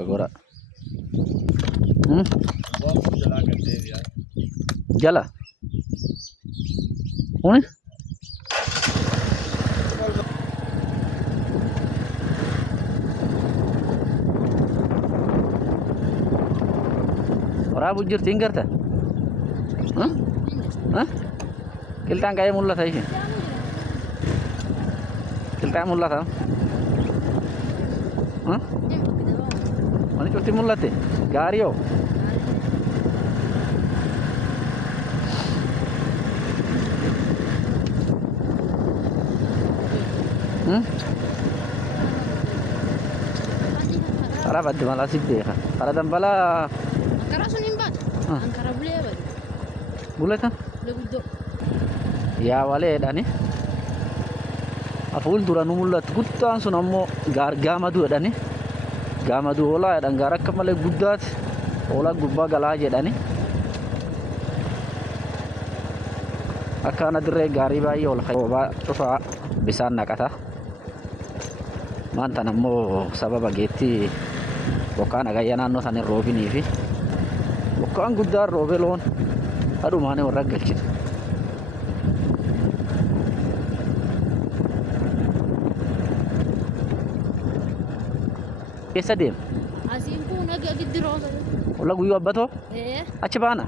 agora. Jala. Onde? Ora bujur tinggal ta? Hah? Hah? Kiltang kaya mulla tha ishi. Kiltang mulla tha? Hah? Mani choti mulla te? Gario. Para badde mala sibbeha. Para dambala Ankara sun imbat. Ankara bule bad. buleta. Le guddo. Ya wale dani. Aful duranu mullat guttan sun ammo gamadu dani. Gamadu ola dan garak kamale guddat. Ola gubba gala jedani. Akana dire gari bayi ola khayba tufa bisan nakata. Manta nammo sababa getti bokkaan agayya naannoo isaanii roobinii fi bokkaan guddaan roobee loon adumaanii warra galchite. Keessa deema? Asiin kun naga giddi rooba. Ola guyyuu abbatoo? Achi baana?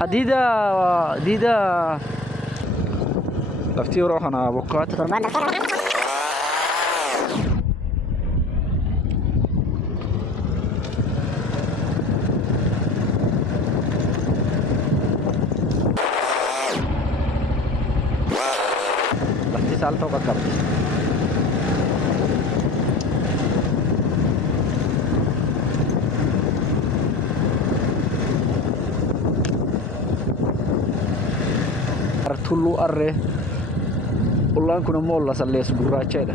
Hadiida lafti yeroo kana bokkaatti salto ka kabdi. Tullu arre ullaan kun ammoo olla salleessu gurraachadha.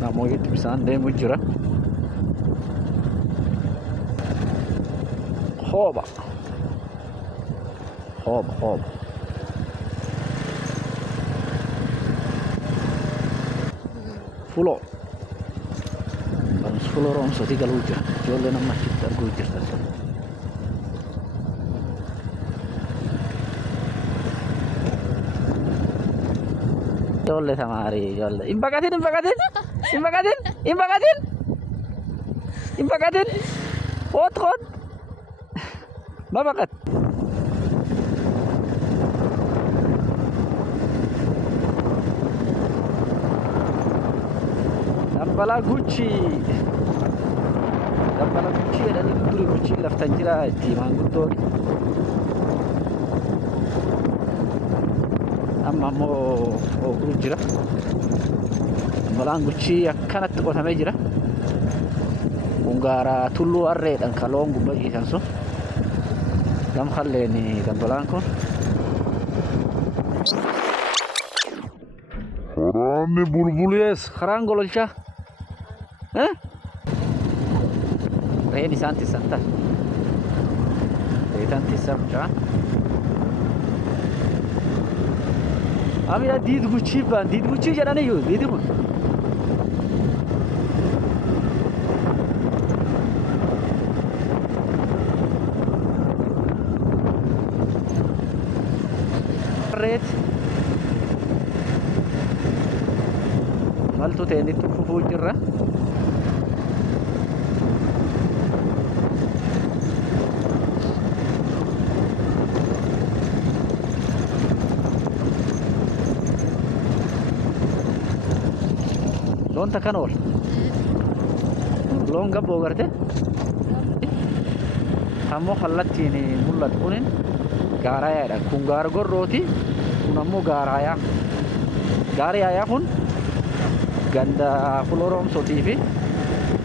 Namoonni bisaan deemu jira. Hooba. Fulo. Barumsa fulo roomsoti galuu jira. Ijoollee nama achitti arguu jirta. Ijoollee tamaarii ijoollee. Hin baqatin. Hoot. Babaqat. Dabbala Gucci jedhanii duri Gucci laftan jira itti maanguddoon. Amma ammoo ooguru jira. Dabbalaan Gucci akkanatti qotamee jira. Kun gaara tulluu arreedhaan kan loon gubbaa ciisan sun. Gam halleen dabbalaan kun. Waraanni bulbulees karaan gololchaa. Reen isaan tissan ta'a. Reetaan tissa mucaa. Amina diid Gucci baan diid Gucci jedhaniyyuu diidi kun. Reet. Maltu ta'initti fufuu jirra. Loon takkan ool. Loon gabboo garte. Ammoo kallattiin mul'atu kunin gaarayaadha. Kun gaara gorrooti. Kun ammoo gaarayaa. Gaarayaa kun ganda Fuloo Roomsotii fi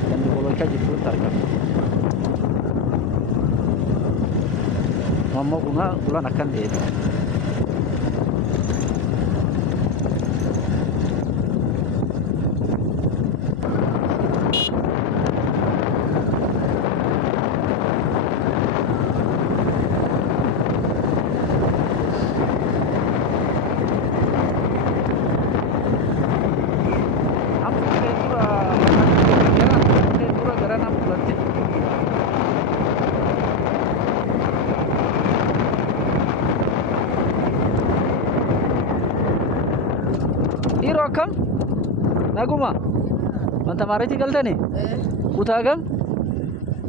ganda gololchaa jidduutti argama. Ammoo kunan akkan ta'edha. من تماريتي قلتني إيه وتاقم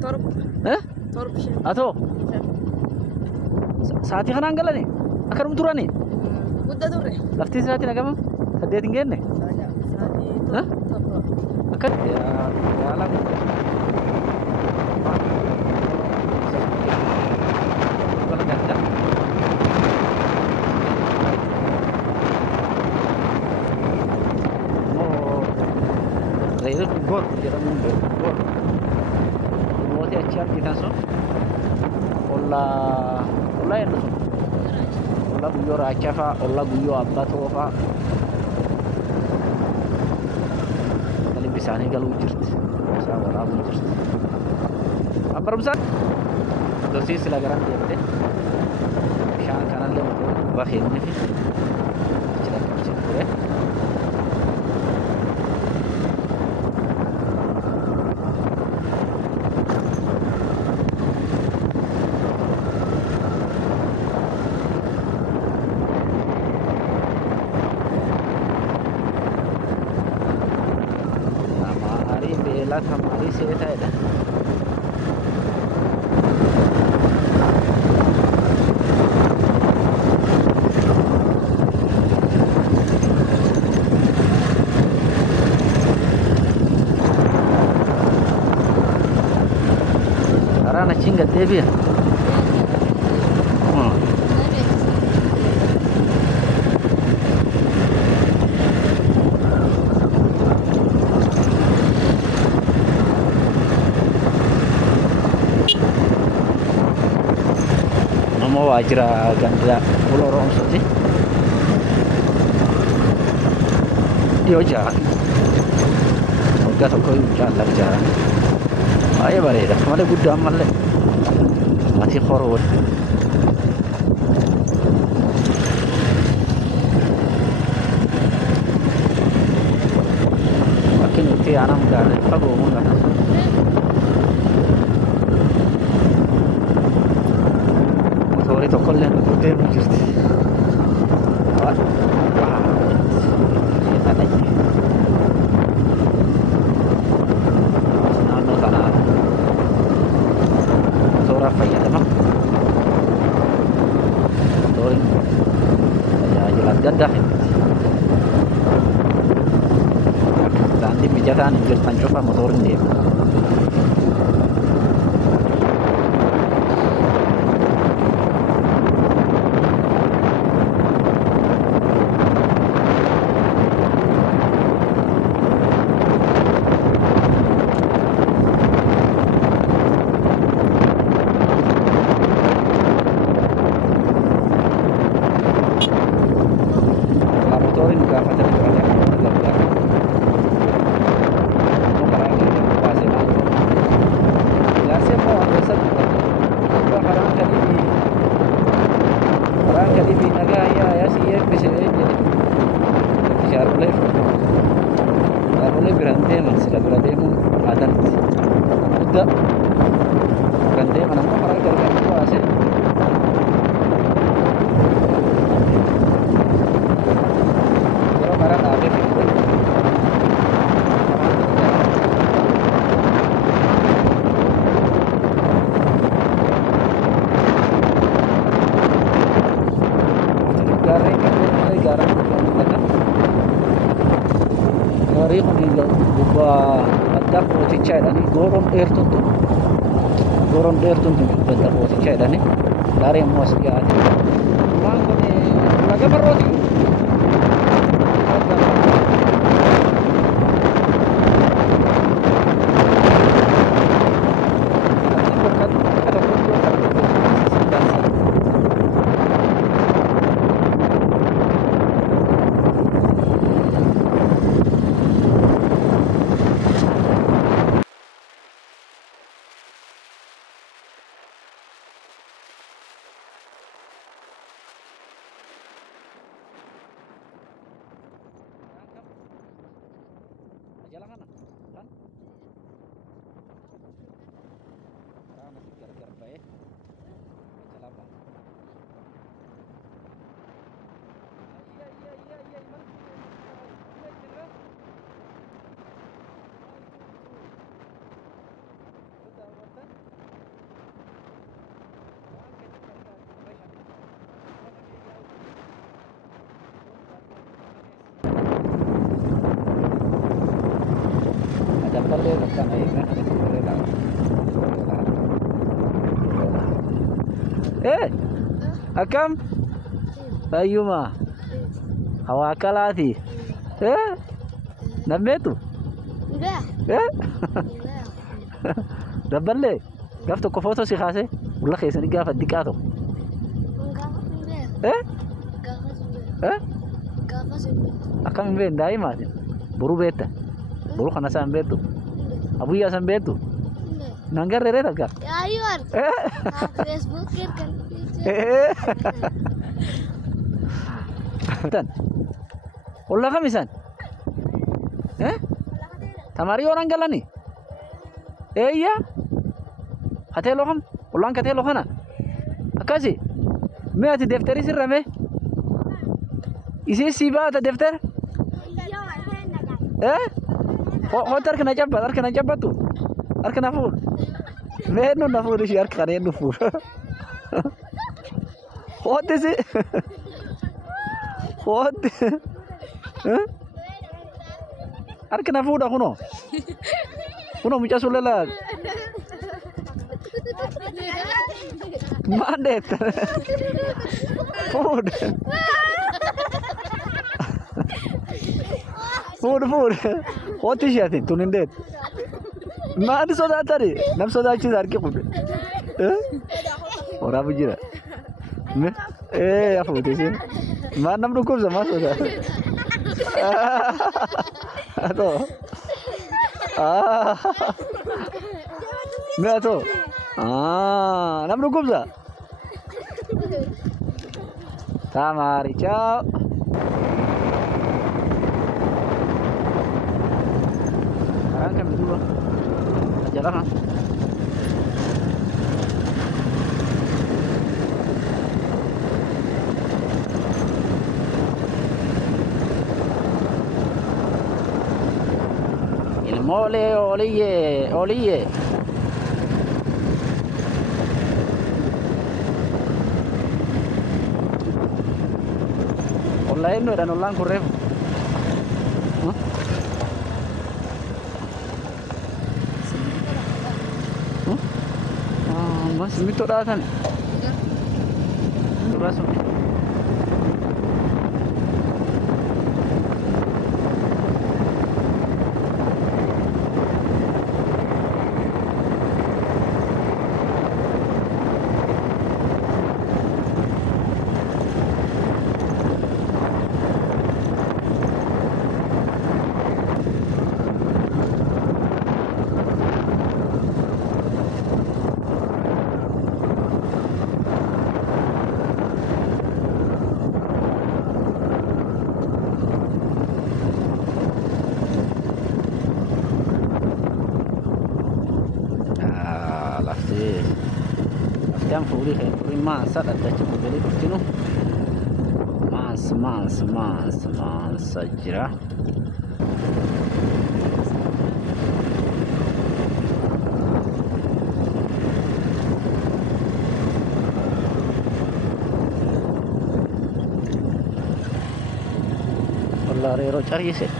طرب إيه طرب شيء أتو ساعتي خنان قلني أكرم تراني ودة دوري لفتي ساعتي نقام سديتين جنة سادي ها؟ طرب أكد يا لام ولا قلت غير الجور كده من الجور موتي أشياء kita so ولا ينسون ولا بيو راكفا ولا بيو أباتوفا اللي بيساني قالوا جرت بس ولا أبو جرت أمر بسات دوسي سلا جرام ديبته شان كان اللي بخير نفي كده كده हमारी बेला हमारी सेहत है ना أرانا شينغ تبيه nama wajra ganda pulau Romsoti dia jalan gak tahu jalan jalan ayo bareda mana gudda malle mati khorot makin uti anam gale pago mun kata motori to kollen gudde mu jirti wah ada nano kana motora fayyadama motorin tajaajilan gaddaa daandii mijataan hin jirtan cufa motorin deema motorin gaafatan durale gargaara Gaarii kun gubbaa adda mootichaa jedhanii gooroon dheertuun tun badda mootichaa jedhanii daaree immoo as dhiyaate waan kun laga barrooti دبلي كان ايه ايه أكم أيوما هواكلاتي ايه نميتو Udah. ايه Udah. دبلي قفتو كفوتو سيخاسي والله خيسني قافت ديكاتو Enggak udah. ايه Enggak udah. ايه Enggak udah. أكم بين دايما برو بيتا برو خنا سام بيتو أبويا سام بيتو Udah. نانجر ريتا Ya Ayuan. ايه Facebook kan. ايه تن والله خمسان ايه تماري orang galani eh iya hate lo kan ulang kate lo kana akasi me ati defteri sirra me isi siba ata defter eh ho arkana jabat tu arkana fur me no na fur isi arkana no fur hote si hote eh arkana fur da kuno mucha sulela mandet food what is yatin tunindet ma adi soda tari nam soda chi dar ke kude ora bujira me ya food isin ma nam ru ko zama soda ato me ato nam ru ko za tamari ciao sekarang kami dulu jalan kan il mole olie online no dan ulang kurang masih mito datan berasa Laftian furi masa ada cuma beli kurtino mas saja Allah rero cari sih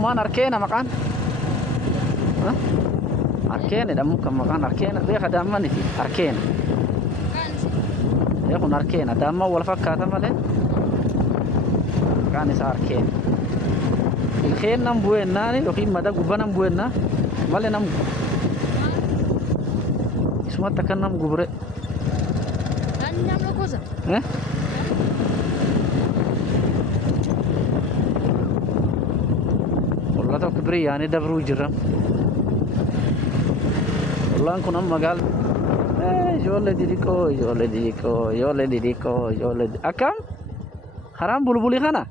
man arkena makan hah arkena damu kam makan arkena dia kada man fi arkena Kan sih. ya kun arkena damma wal fakata male kan is arkena il khen nam buenna ni lo khimada gubanam buenna male nam isma takannam gubre Kan jam lo kosa. eh والله تو كبري يعني دبرو جرم والله انكم ام قال جولة ديديكو اكم حرام بلبلي خنا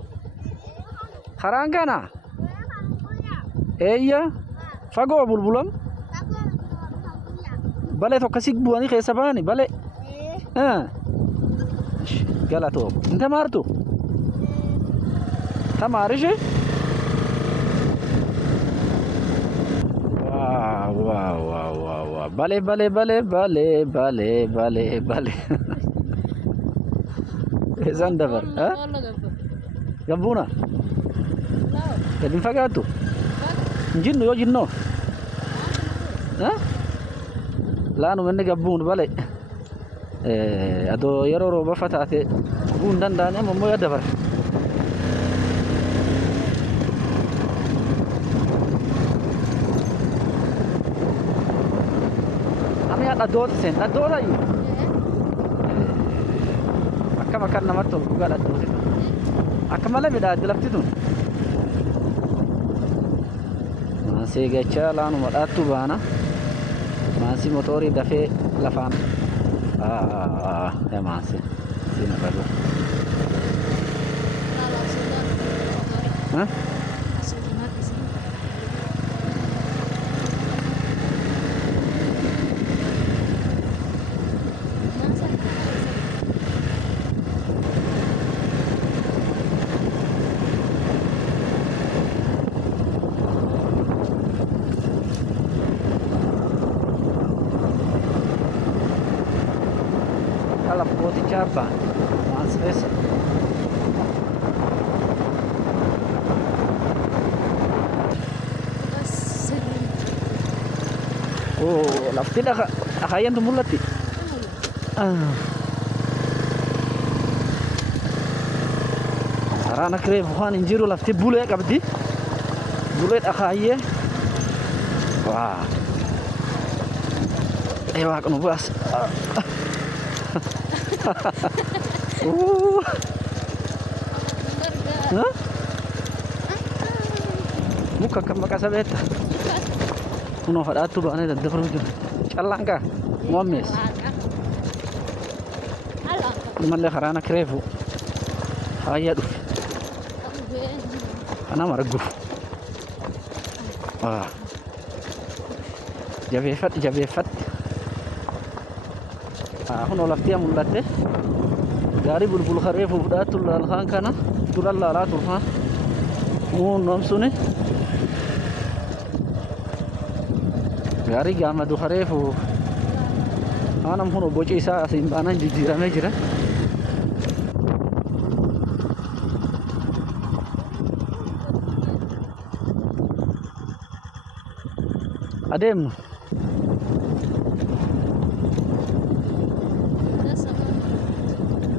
حرام كنا ايه فقو بلبلم بله تو كسيك بواني خيسباني بله قالتو انت مارتو تمارش Bale bale bale bale bale bale bale. Esan dabar. Ha? والله قبل Gabuna. لا Jadi fagatu. Jinno yo jinno. Ha? Laanu menne gabun bale. Ado yero roba fatate. Gundan dane mo ya dabar. Ami ada dot sen. Ada ayu. Akka makan namatto gala dot. Akka mala beda dilaptitun. Masih gacha laanu madatu bana. Masih motori dafe lafan. Ya masih. Sini baru. لا لا سودان Hah? سودان ما في سين ما سكت Alla poti chapa. Masih esa. بس سرين Oh, lafti dah akayan tu mulati. Ah. Sarana kre bukan injiru lafti bule kabdi. Bule akaye. Wah. Ayo aku nubas. برجع Hah? Muka kam makasabeta. Kuno hadatu ba ne da dafar mujun. Challanka. Muammes. هلا Malle harana krefu. Haya du. Ana margu. Ah. Jabe fat. Ah, kuno laftiya mullatte. Gari bulbul kharefu budatul khan kana. Tulalla la turha. Mun nomsune. Gari gamadu kharefu. Anam kuno boci isa simbana jijirame jira. Adem.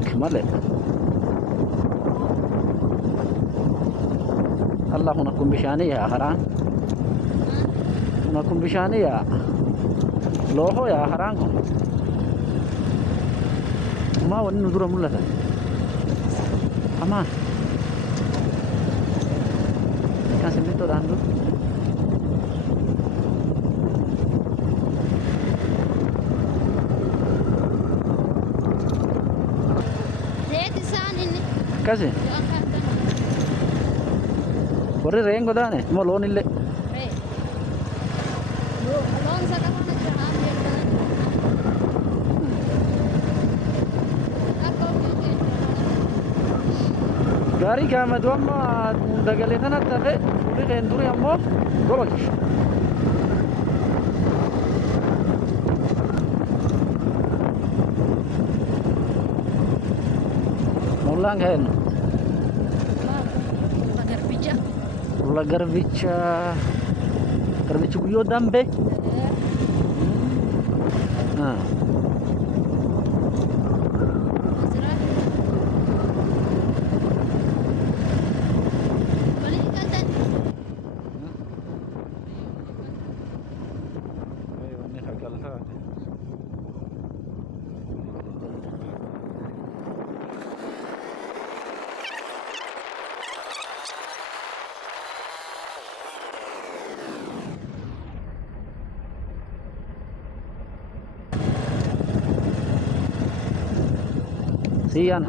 Kemale. Allah hunakum bishani ya haran. Hunakum bishani ya. Loho ya haran kun. Ma wani nudura mulata. Aman. Kan simito dandu. ريت ثاني Kasi. Korre rengo dane. Mo lon ille. ريت لون سكفنا جهان يردنا أكو كذي Gari gamadu amma dagale kana tafe. Uli kenduri ammo golokish. Mulang hen. بقر بيجا Ulla garbicha. Garbicha kuyo dambe. Ah. Siyan.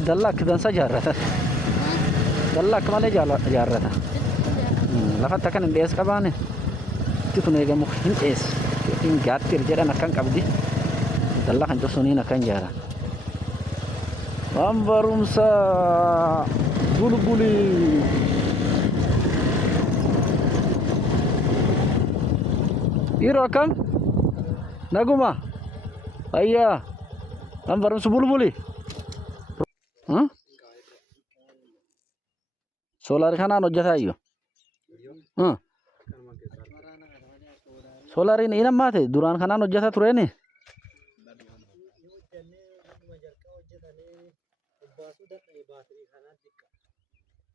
Dallak dansa jaarrata. Dallak malee jaarrata. Lafa kan hin dhees qabaane. Itti kun eegamu hin dhees. Yookiin gaattir jedhan akkan qabdi. Dallak kan cosoniin akkan jaara. Waan barumsaa bulbuli. Dhiiroo akkam? Naguma? Ayyaa. Kan barumsa bulbuli? Soolaar kanaan hojjetaa iyyuu? Soolaariin hin ammaate duraan kanaan hojjetaa tureeni?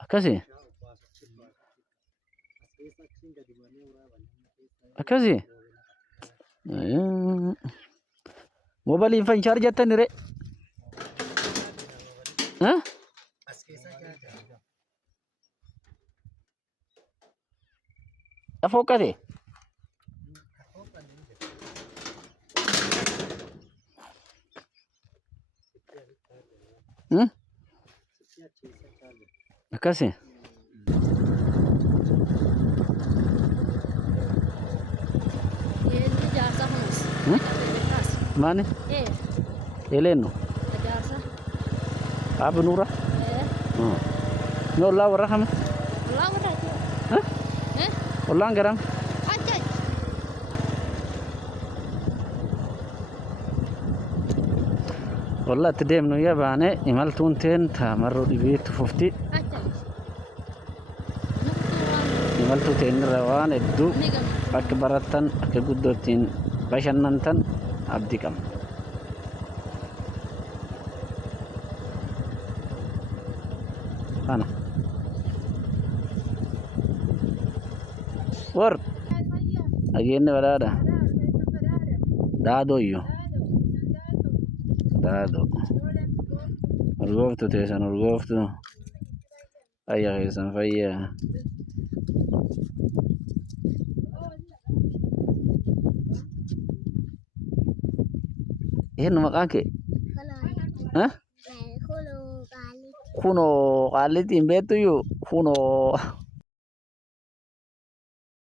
Akkasii? Akkasii? Mobailiin fa hin chaarjattani ree? Afooqqate? Akkasii? Yeelli jaarsa kunis. Maani? Eleennu? Jaarsa. Abi Nuura? Ni ollaa warra kami? Ollaa warra Ollaan garam? Ajaj. Ollaa itti deemnu yaa baane imaltuun teen taamarroo dhibeetti fufti. Ajaj. Imaltuu teen irra waan hedduu Ni gamna. akka barattan akka guddoottiin bashannantan abdii qabna. Kana. War. Ageenne badhaadha. Daadoo iyyuu. Daadoo. Urgooftu teessan urgooftu. Fayya keessan fayya. Eenyu maqaan kee? Kalau kalau kali Kunoo qaallitti hin beektu iyyuu kunoo